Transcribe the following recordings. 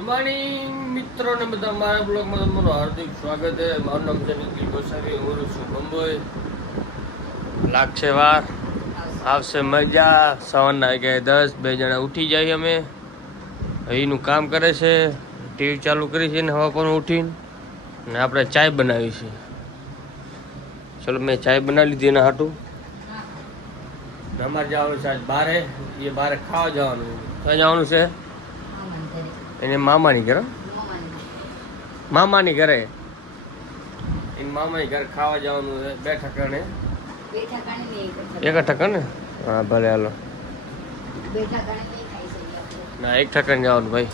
Good morning મિત્રો ને બધા મારા બ્લોગમાં તમારું હાર્દિક સ્વાગત છે. મારું નામ છે નિખિલ ગોસાવી, હું છું મુંબઈ. લાગશે વાર, આવશે મજા. સવારના 10 બે જણા ઉઠી જાય. અમે અહીંનું કામ કરે છે, ટીવી ચાલુ કરી છે ને હવા પર ઉઠીને ને આપણે ચાય બનાવી છે. ચલો મેં ચાય બનાવી લીધી એના હાટું. અમારે જવાનું છે આજ બારે, એ બારે ખાવા જવાનું. ક્યાં જવાનું છે? એને મામાની ઘરે, મામાની ઘરે, એને મામાની ઘરે ખાવા જવાનું છે. 2 ઠકાણે, 1 ઠકાણે. હા ભલે હાલો. 2 ઠકાણે નહીં ખાઈ શકીએ ના 1 ઠકાણે જવાનું ભાઈ.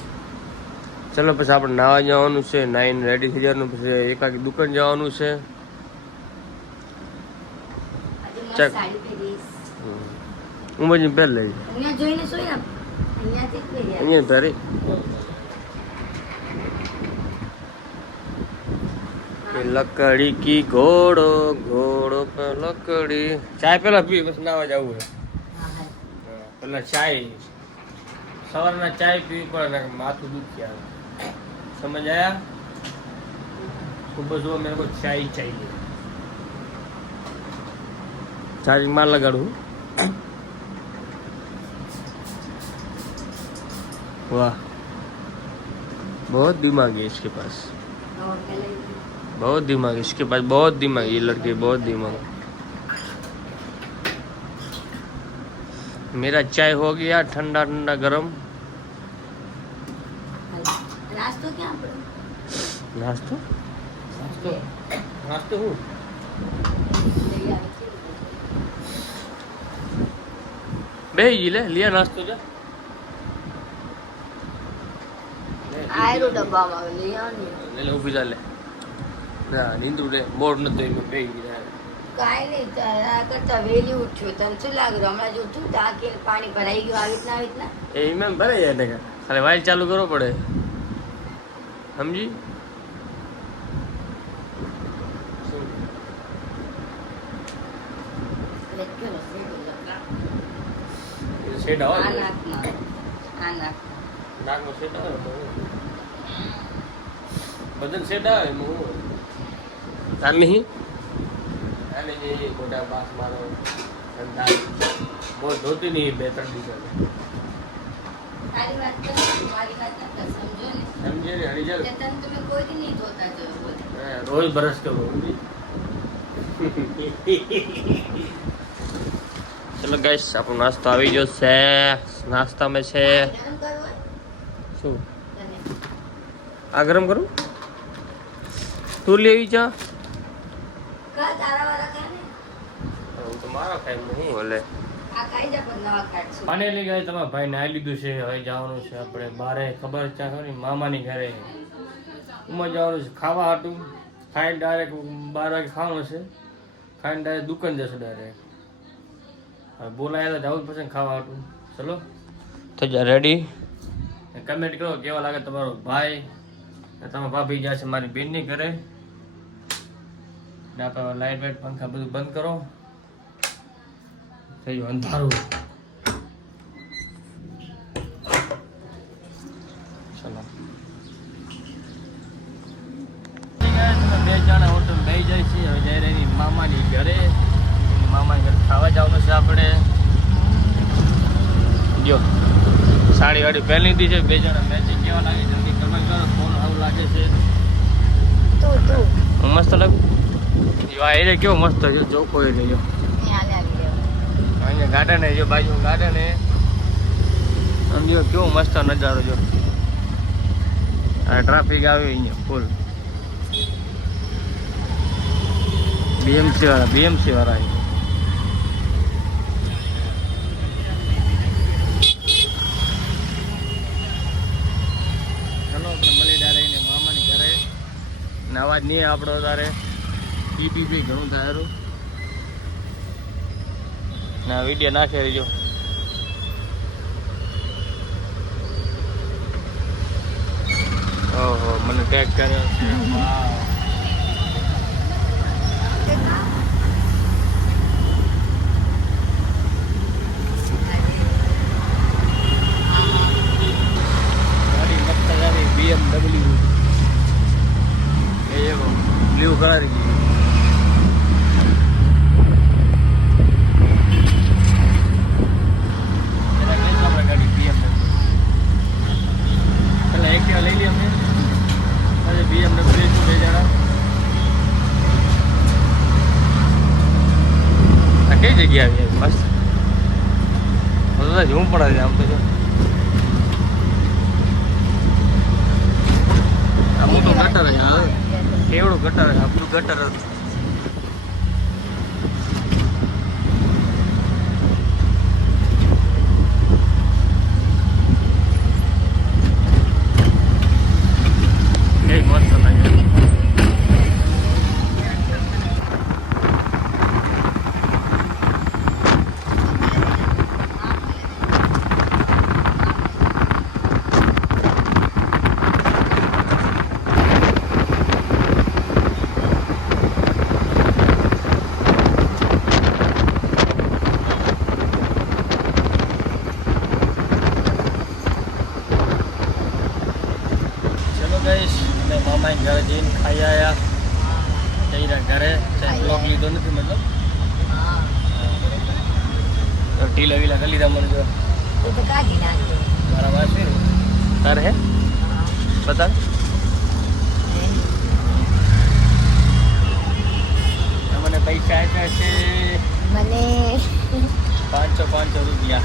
ચલો પછી આપણે નાવા જવાનું છે, નાઈને રેડી થઈ જવાનું. પછી એકાકી દુકાન જવાનું છે. આજે સાડી પહેરીશ. હું બધી પહેર લઈ અહીંયા જોઈને સોઈ આપ. અહીંયાથી જ પહેર્યા. અહીંયા પહેરી. લકડી કી ઘોડો ઘોડો પે લકડી. ચાય પેલા પી પછી નાવા જવું છે. પેલા ચાય સવારના ચાય પીવી પડે ને માથું દુખી આવે. સમજ આયા? સુબહ સુબહ મેરે કો ચાય चाहिए. चार्जिंग मार लगाड़ू. वाह बहुत दिमाग है इसके पास, बहुत दिमाग इसके पास, बहुत दिमाग. ये लड़के बहुत दिमाग. मेरा चाय हो गया ठंडा ठंडा गरम. नाश्तो क्या આપણે? नाश्तो नाश्तो नाश्तो हूँ. बेही ले लिया नाश्तो जा. આયરો ડબ્બામાં લઈ આવની. ले ऊभी जा ले. ના નીંદું રે મોડ નથી એમાં બેહી ગયા. કાંઈ નહીં, આ કરતા વહેલી ઉઠ્યો. તને શું લાગ્યું? હમણાં જો ઉઠ્યું ટાંકી પાણી ભરાઈ ગયું આવી રીતના એ એમ ભરાઈ જાય ને, ખાલી વાઇલ ચાલુ કરવો પડે. સમજી? શેડ આવે આ ને? નાકમાં નાકમાં શેડ આવે તો બદન શેડ આવે એમાં હું તાર નહીં. આને જે મોટા બાસ મારો ધંધા મોટ ધોતી નહીં 2-3 દિવસ. તારી વાત કર, મારી વાત ના કર. સમજો ને? સમજે ને? હણી જાય. તને તમે કોઈ દી નહીં ધોતા જોયો બોલ. રોજ બ્રશ કરું. ચલો ગાઈસ આપણો નાસ્તો આવી ગયો છે. નાસ્તામાં છે ગરમ કરવો હોય? શું? તને આ ગરમ કરું? તું લેવી ચા? કા તારા વાળા કા ને? હું તો મારા ખાઈ હું હલે. આ ખાઈ જા પણ નવા કાઢશું. ફાઇનલી ગાઈસ તમારા ભાઈ નાઈ લીધું છે. હવે જવાનું છે આપણે બારે. ખબર ચા ખરી મામાની ઘરે ઉમાં જવાનું છે ખાવા હાટું. ખાઈને ડાયરેક્ટ 12 વાગે ખાવાનું છે. ખાઈને ડાયરેક્ટ દુકાન જશે ડાયરેક્ટ. હવે બોલાયા તો જવું જ પડશે ને ખાવા હાટું. ચલો થઈ જા રેડી. કમેન્ટ કરો કેવા લાગે તમારો ભાઈ. તમારા ભાભી જાય છે મારી બેનની ઘરે. ને આપણે લાઇટ વાઇટ પંખા બધું બંધ કરો. થઈ ગયું અંધારું. ચલો 2 જણા હોટલ બેસી જાય છે. હવે જઈ રહી મામાની ઘરે. મામાની ઘરે ખાવા જવાનું છે આપણે. જો સાડી વાડી પહેરી લીધી છે. 2 જણા મેચિંગ કેવા લાગે જલ્દી કમેન્ટ કરો. ફોન આવું લાગે છે? તું હું મસ્ત લાગુ. જો આ એરિયા કેવો મસ્ત છે. ચોખ્ખો એરિયા જો. અહીંયા ગાર્ડન છે. જો બાજુ ગાર્ડન છે. સમજો કેવો મસ્ત નજારો. જો આ ટ્રાફિક આવે અહીંયા ફૂલ. બીએમસી વાળા ચલો આપણે મળી ડાયરેક્ટ મામાની ઘરે. ને અવાજ નહીં આપણો તારે ટીપી ઘણું થાયરું. ના વિડીયો નાખી રહીજો. ઓહો મને ટેગ કર્યો છે. વાવ BMW એ બ્લુ કલર ગાડી BMW પેલા એક લઈ લઈએ અમે પછી BMW લઈશું 2 જણા. આ કઈ જગ્યા આવી મસ્ત જોવું પડે આમ તો જો આમ તો ગટર કેવડું ગટર આપણું ગટર હતું. મસ્ત લાગે. મામા ઘરે જઈને ખાઈ આવ્યા જઈને ઘરે બ્લોગ લીધો નથી મતલબ ઢીલા વીલા કરી લીધા મને જો મારા પાસે તારે હે બતા મને પૈસા આપ્યા છે મને 500 રૂપિયા.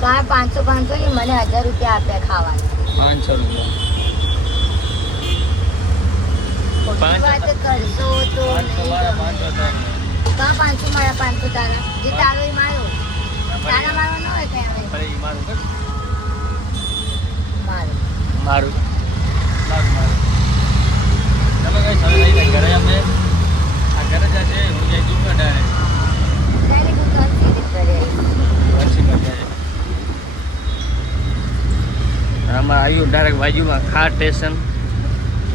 કાં 500 ની મને 1000 રૂપિયા આપ્યા ખાવાના. 500 રૂપિયા વાત કરશો તો 500 મારા 500 કાં 500 મારા 500 તારા જે તારો એ મારો તારા મારો ન હોય કઈ હવે અરે મારું કર મારું મારું ચાલો કઈ ચાલે નહીં ઘરે અમે આ ઘરે જશે હું જાય દુકાન ડાયરેક્ટ દુકાન થી ઘરે વંશી પર જાય. આમાં આવ્યું ડાયરેક્ટ બાજુમાં ખાર સ્ટેશન.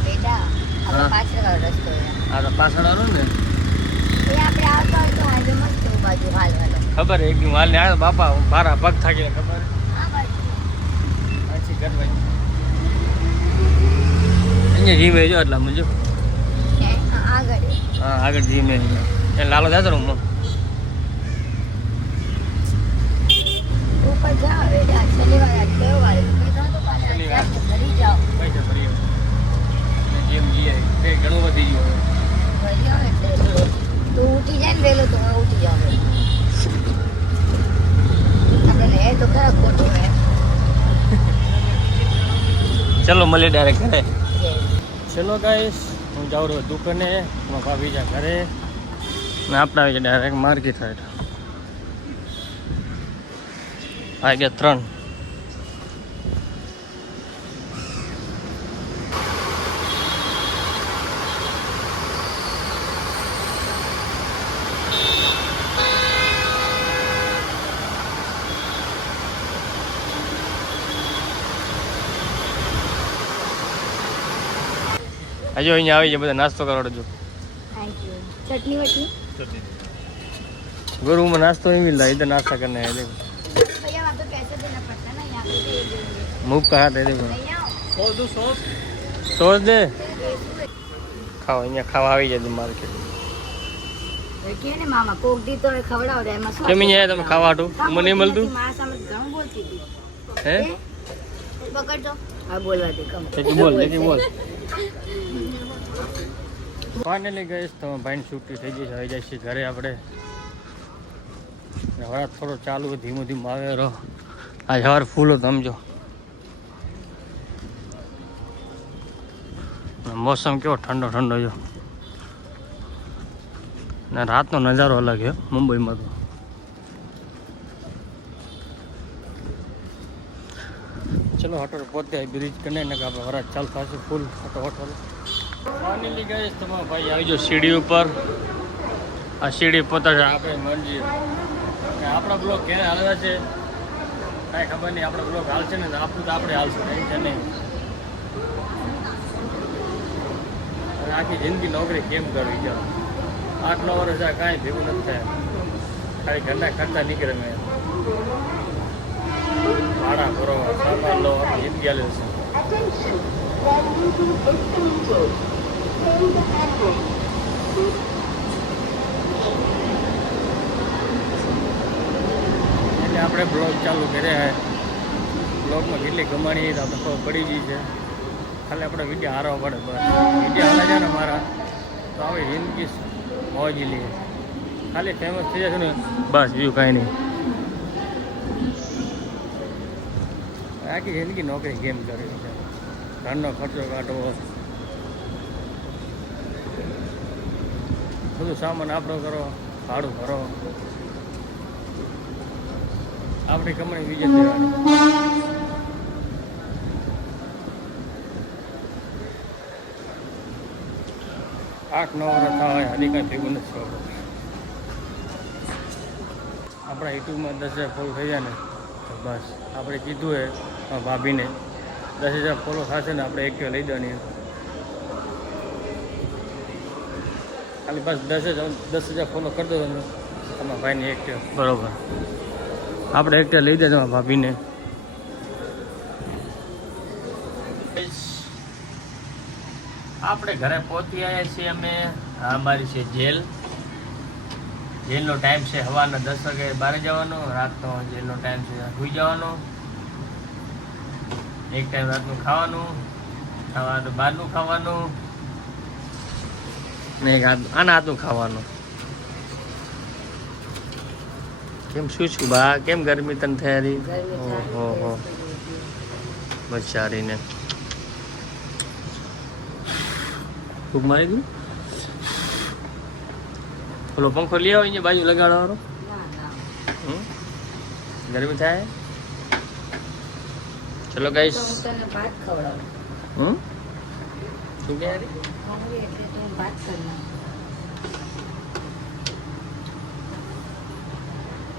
બેટા આપણે પાછળ વાળો રસ્તો આ તો પાછળ આવ્યો ને એ આપણે આવતા તો આજે મસ્ત બાજુ હાલ વાળો ખબર એક દી હાલ ને આવ્યો બાપા હું મારા પગ થાકી ખબર આ બાજુ પછી ઘર બાજુ અહીંયા જીમે જો એટલા મજો આગળ હા આગળ જીમે એ લાલો જાતો રૂમ ઉપર જાઓ બેટા છેલ્લી વાર કેવો વાળો છેલ્લી વાર. ઘરી જાઓ પૈસા ફરી જેમ જઈએ તે ઘણું વધી ગયું ઘરી જાઓ એટલે તું ઉઠી જાય ને વહેલો તો હું ઉઠી જાઉં આપણે હે તો ખરા ખોટું હે ચલો મળીએ ડાયરેક્ટ ઘરે. ચલો ગાઈસ હું જાઉં રહ્યો દુકાને મારા ભાભી જા ઘરે ને આપણે આવી જાય ડાયરેક્ટ માર્કેટ સાઈડ આવી ગયા 3. હજુ અહીંયા આવી જાય બધા નાસ્તો કરવાડો थैंक यू चटनी वटनी गुरु में नाश्ता नहीं मिल रहा इधर नाश्ता करने है देखो भैया वहाँ तो पैसे देना पड़ता है ना यहाँ पे दे देंगे मुँह का हाथ है देखो भैया सोच दे खाओ અહીંયા ખાવા આવી જાય માર્કેટ કે ને મામા કોક દી તો ખવડાવ દે એમાં શું કેમ અહીંયા તમે ખાવા હાટું મને નહીં મળતું માં સામે ઘણું બોલતી હતી હે પકડજો હા બોલવા દે કમ લેકી બોલ ફાઇનલી ગઈશ તો ભાઈની છૂટી થઈ જશે આવી જાય છે ઘરે આપણે હવે થોડો ચાલુ ધીમું ધીમું આવે રહો આ સવાર ફૂલ હતો સમજો મોસમ કેવો ઠંડો ઠંડો જો ને રાતનો નજારો અલગ છે મુંબઈમાં તો ચલો હોટલ પોતે બ્રિજ કરીને ને આપણે વરાજ ચાલતા હશે ફૂલ હોટલ ફાઇનલી ગઈશ તમારા ભાઈ આવી જાઓ સીડી ઉપર આ સીડી પોતા છે આપણે મંજી આપણા બ્લોક ક્યારે હાલવા છે કાંઈ ખબર નહીં આપણા બ્લોક હાલશે ને આપણું તો આપણે હાલશું ટેન્શન નહીં અને આખી જિંદગી નોકરી કેમ કરવી જો 8-9 વર્ષ આ કાંઈ ભેગું નથી થાય ખાલી ઘરના ખર્ચા નીકળે મેં ભાડા ભરવા સામાન લો આખી જિંદગી હાલે છે Attention, while using escalators, pay the handbrake. એટલે આપણે બ્લોગ ચાલુ કર્યા છે. બ્લોગમાં કેટલી કમાણી તો આપણે ખબર પડી ગઈ છે. ખાલી આપણે વિડીયો હારવા પડે બસ. વિડીયો હાલે છે ને મારા તો આવી જિંદગી મોજી લઈએ. ખાલી ફેમસ થઈ જશે ને બસ બીજું કાંઈ નહીં. આખી જિંદગી નોકરી કેમ કરવી છે, ઘરનો ખર્ચો કાઢવો, બધું સામાન આપણો કરો, ભાડું ભરો, આપણી કમાણી બીજે દેવાની. 8-9 વર્ષ થાય હજી કાંઈ ભેગું નથી ખબર. આપણા યુટ્યુબમાં 10,000 ફોલો થઈ જાય ને તો બસ આપણે કીધું એ ભાભીને 10,000 ફોલો થશે ને આપણે એક્ટિવા લઈ દેવાની. ખાલી બસ 10,000 ફોલો કરી દો તમારા ભાઈને એક્ટિવા. બરોબર, આપણે એક્ટિવા લઈ દે તમારા ભાભીને. આપણે ઘરે પહોંચી આવ્યા છીએ અમે. આ અમારી છે જેલ. જેલનો ટાઈમ છે સવારના 10 વાગે બહાર જવાનો, રાતનો જેલનો ટાઈમ છે સુઈ જવાનો. એક ટાઈમ રાતનું ખાવાનું, ખાવાનું બહારનું ખાવાનું ને એક આના હાથનું ખાવાનું. કેમ શું છું બા, કેમ ગરમી તને થયારી? ઓહો બચારીને ફૂક મારી દઉં. ઓલો પંખો લઈ આવો અહીંયા બાજુ લગાડવાનો. ગરમી થાય. ચલો ગાઈસ. તને ભાત ખવડાવું. શું કે યાર? એટલે તું ભાત કર નાખ.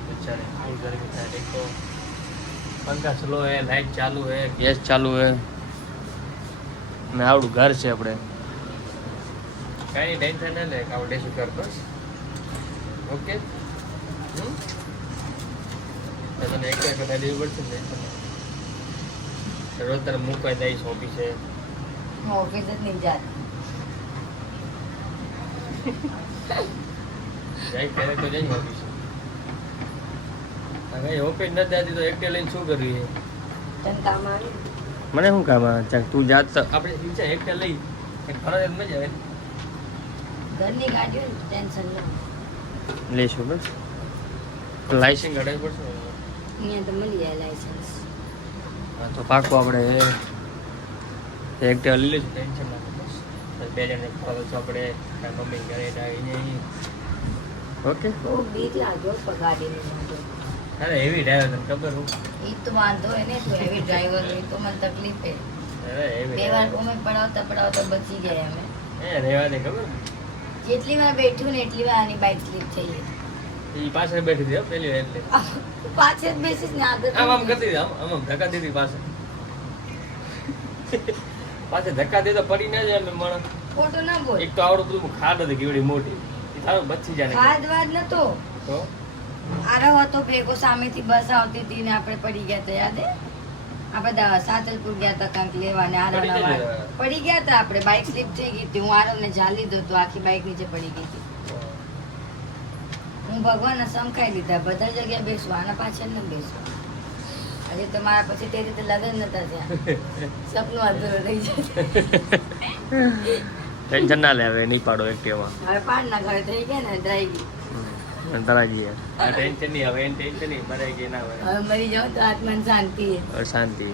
बेचारे फुल गर्मी था. देखो पंखा स्लो है, लाइट चालू है, गैस चालू है ને આવડું ઘર છે. આપણે કાંઈ ટેન્શન ના લે, આવડે શું કર બસ. ઓકે તને એક કથા દેવી પડશે ને. રોજ તારે મૂકવા જઈશ ઓફિસે. હું ઓફિસ જ નહીં જાત. જાય ત્યારે તો જઈ ઓફિસે. હવે ઓફિસ નથી જતી તો એકટે લઈને શું કરવું? તને કામ આવે? મને શું કામ આવે? ચાલ તું જાત તો આપણે વિચાર એકટે લઈ ફરજ મજા આવે. ઘરની ગાડી હોય ને ટેન્શન ના લઈશું બસ. લાઇસન્સ કઢાવી પડશે. અહીંયા તો મળી જાય લાઇસન્સ. હા તો પાકું આપણે એકટે લઈ લઈશું. ટેન્શન ના બસ. બે જણ ફરવા છો આપણે. મમ્મી ઘરે આવીને ઓકે. બહુ બીક લાગ્યો પગાડીને લાગ્યો. અરે એવી ડ્રાઈવર તને ખબર હું. એ તો વાંધો હોય ને, તું એવી ડ્રાઈવર હોય તો મને તકલીફ છે. અરે એવી 2 વાર અમે પડાવતા બચી ગયા અમે. એ રહેવા દે. ખબર જેટલી વાર બેઠું ને એટલી વાર આની બાઇક સ્લીપ થઈ ગઈ. એ પાછળ બેઠી હતી પેલી વાર એટલે પાછળ જ બેસીસ ને આગળ આમ આમ કરતી હતી. આમ ધક્કા દીધી પાસે. પાછળ ધક્કા દે તો પડી ના જાય. મેં માણસ ખોટું ના બોલ. એક તો આવડું બધું ખાડ હતી કેવડી મોટી. એ તારું બચી જાય. ખાદ વાદ નતો. તો આરવ હતો ભેગો, સામેથી બસ આવતી હતી ને આપણે પડી ગયા હતા. યાદ હે? આપણે સાતલપુર ગયા હતા કંઈક લેવા ને પડી આરવ જાય. પડી ગયા હતા આપણે. બાઇક સ્લીપ થઈ ગઈ હતી. હું આરવને ઝાલી દો તો આખી બાઇક નીચે પડી ગઈ હતી. હું ભગવાનને સમખાઈ લીધા, બધા જગ્યાએ બેસું, આના પાછળ ન બેસું. હજી તો મારા પછી તે રીતે લગ્ન નતા થયા. સપનું અધૂરું રહી જાય. ટેન્શન ના લે. હવે નહીં પાડો એક્ટિવા. હવે પાડના ઘરે થઈ ગયા ને ડરાઈ ગઈ. તરાજી યાર. ટેન્શન નહીં. હવે એની ટેન્શન નહીં. મરાઈ ગઈ ના હવે. હવે મરી જાઉં તો આત્માને શાંતિ. હવે શાંતિ.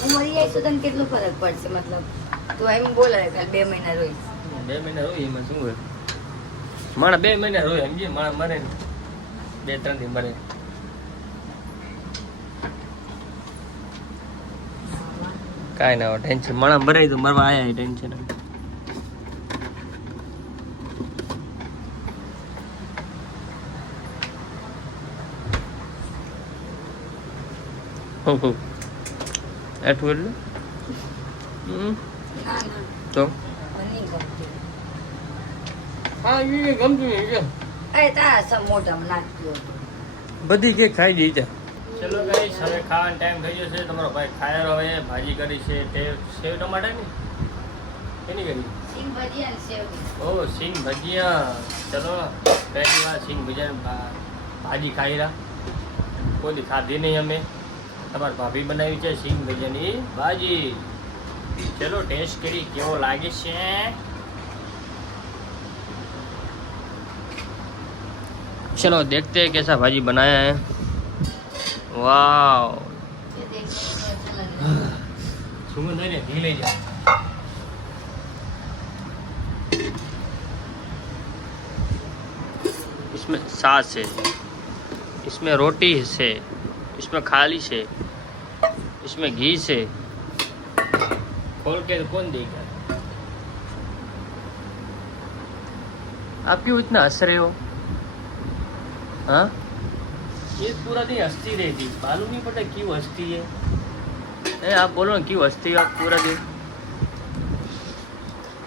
હું મરી જઈશ તો તને કેટલું ફરક પડશે? મતલબ તું એમ બોલે ખાલી 2 મહિના રોઈશ. 2 મહિના રોઈ એમાં શું હોય? માણસ 2 મહિના રોય સમજી. માણસ મરે 2-3 થી મરે. કાંઈ ના હોય ટેન્શન. માણસ મરાય તો મરવા આયા ટેન્શન. હો એટલું એટલે ના ના તો મને નહીં ગમતું. હા એ ગમતું નહીં. અરે તારા સમ મોઢામાં નાખ્યું હતું. બધી કેક ખાઈ જઈ છે. ચલો ગાઈસ, હવે ખાવાનો ટાઈમ થઈ ગયો છે. તમારો ભાઈ ખાયરો હવે ભાજી કરી છે તે સેવ ટમાટાની. એની કરી સિંગ ભજીયા અને સેવની. ઓ સિંગ ભજીયા. ચલો પહેલી વાર સિંગ ભજીયા ભાજી ખાઈ રહ્યા. કોઈ ખાધી નહીં અમે. તમારી ભાભી બનાવી છે સિંગ ભજીયાની ભાજી. ચલો ટેસ્ટ કરી કેવો લાગે છે. चलो देखते हैं कैसा भाजी बनाया है. वाह, ये देखने में तो अच्छा लग रहा है. सुगंध है घी ले जा. इसमें सास है, इसमें रोटी है, इसमें खाली है, इसमें घी है. खोल के कौन देगा. आप क्यों इतना हंस रहे हो. हाँ, ये पूरा दिन हंसती रहती. मालूम नहीं पड़ता क्यों हंसती है. नहीं, आप बोलो ना क्यों हंसती हो आप पूरा दिन.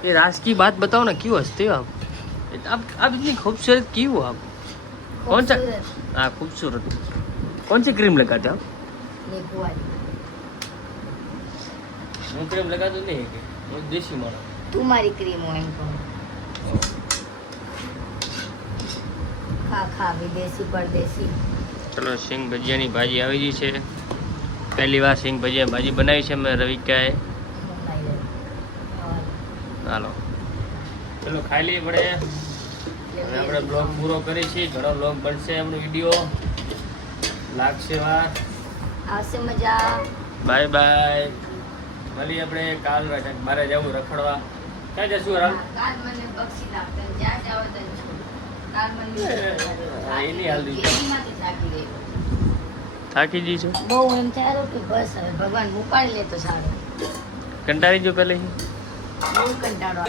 ये राज की बात बताओ ना, क्यों हंसते हो आप. आप इतनी खूबसूरत क्यों हो आप. कौन सा. खूबसूरत. हाँ खूबसूरत. कौन सी क्रीम लगाते हो आप. नींबू वाली. હું ક્રીમ લગાતો નહીં કે હું દેશી માણસ. તું મારી ક્રીમ હોય એમ કહું. ખા ખા વિદેશી પરદેશી. ચલો સિંગ ભજીયાની ભાજી આવી ગઈ છે. પહેલી વાર સિંગ ભજીયા ભાજી બનાવી છે મેં રવિકાએ. મંગાઈ લે. હાલો ચલો ખાઈ લઈએ પડે. હવે આપણે બ્લોગ પૂરો કરી છીએ. ઘણો બ્લોગ બનશે એમનો વિડીયો. લાગશે વાર. આવશે મજા. Bye bye. મળીએ આપણે કાલ મારે જવું રખડવા. ક્યાં જશું રામ. કાલ મને બક્ષી લાગતા જ્યાં જાવ ત્યાં છું. કાલ મને એની હાલતી. કેરીમાંથી થાકી ગઈ. થાકી જઈ છો. બહુ એમ થયું કે બસ હવે ભગવાન ઉપાડી લે તો સારું. કંટાળી જો પહેલે. બહુ કંટાળો